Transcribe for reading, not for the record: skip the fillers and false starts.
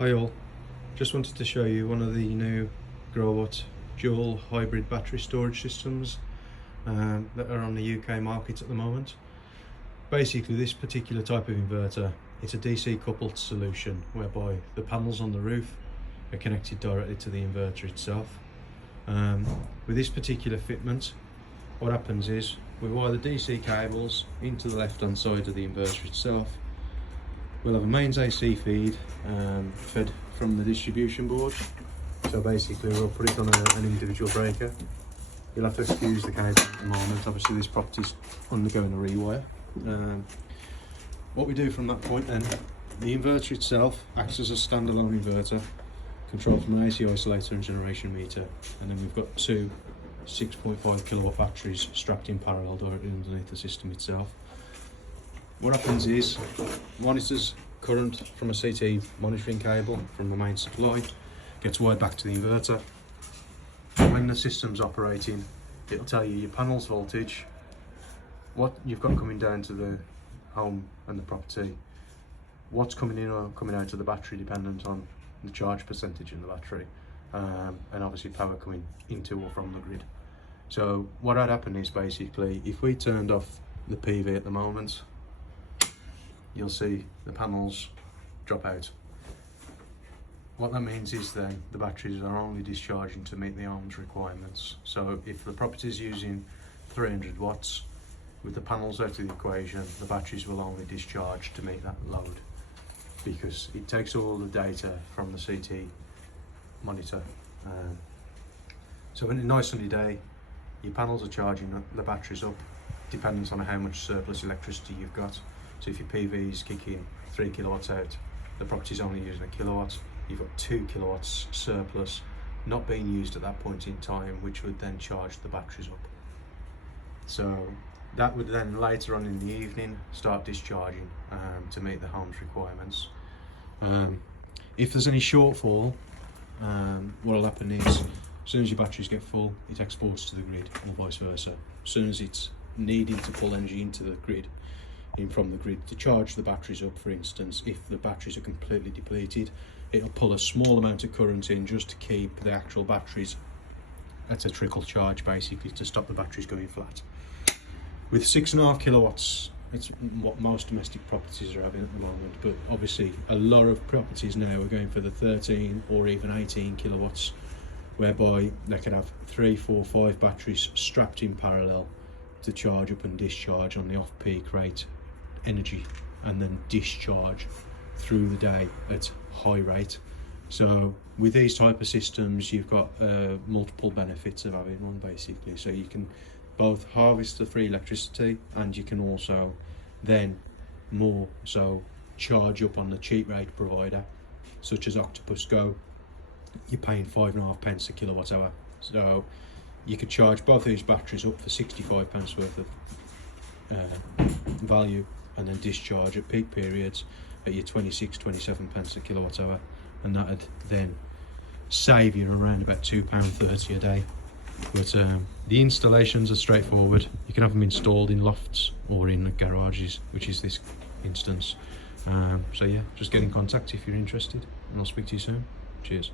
Hi all, just wanted to show you one of the new Growatt dual hybrid battery storage systems that are on the UK market at the moment. Basically this particular type of inverter, it's a DC coupled solution whereby the panels on the roof are connected directly to the inverter itself. With this particular fitment, what happens is we wire the DC cables into the left hand side of the inverter itself. We'll have a mains AC feed fed from the distribution board. So basically we'll put it on an individual breaker. You'll have to excuse the cable at the moment, obviously this property's undergoing a rewire. What we do from that point then, the inverter itself acts as a standalone inverter, controlled from an AC isolator and generation meter, and then we've got two 6.5 kilowatt batteries strapped in parallel directly underneath the system itself. What happens is, monitors current from a CT monitoring cable from the main supply, gets wired back to the inverter. When the system's operating, it'll tell you your panel's voltage, what you've got coming down to the home and the property, what's coming in or coming out of the battery dependent on the charge percentage in the battery, and obviously power coming into or from the grid. So what had happened is basically, if we turned off the PV at the moment, you'll see the panels drop out. What that means is then the batteries are only discharging to meet the ohms requirements. So if the property is using 300 watts, with the panels out of the equation, the batteries will only discharge to meet that load, because it takes all the data from the CT monitor. So on a nice sunny day, your panels are charging the batteries up, depending on how much surplus electricity you've got. So if your PV is kicking 3 kilowatts out, the property's only using a kilowatt, you've got 2 kilowatts surplus not being used at that point in time, which would then charge the batteries up. So that would then later on in the evening start discharging to meet the home's requirements. If there's any shortfall, what will happen is, as soon as your batteries get full, it exports to the grid, and vice versa. As soon as it's needing to pull energy into the grid, from the grid to charge the batteries up, for instance, if the batteries are completely depleted, it'll pull a small amount of current in just to keep the actual batteries at a trickle charge, basically to stop the batteries going flat. With 6.5 kilowatts, it's what most domestic properties are having at the moment, but obviously a lot of properties now are going for the 13 or even 18 kilowatts, whereby they can have 3, 4, 5 batteries strapped in parallel to charge up and discharge on the off-peak rate energy, and then discharge through the day at high rate. So with these type of systems, you've got multiple benefits of having one, basically. So you can both harvest the free electricity, and you can also then more so charge up on the cheap rate provider such as Octopus Go. You're paying 5.5 pence a kilowatt hour, so you could charge both of these batteries up for 65 pence worth of value, and then discharge at peak periods at your 26-27 pence a kilowatt hour, and that'd then save you around about £2.30 a day. But the installations are straightforward. You can have them installed in lofts or in garages, which is this instance. So yeah, just get in contact if you're interested, and I'll speak to you soon. Cheers.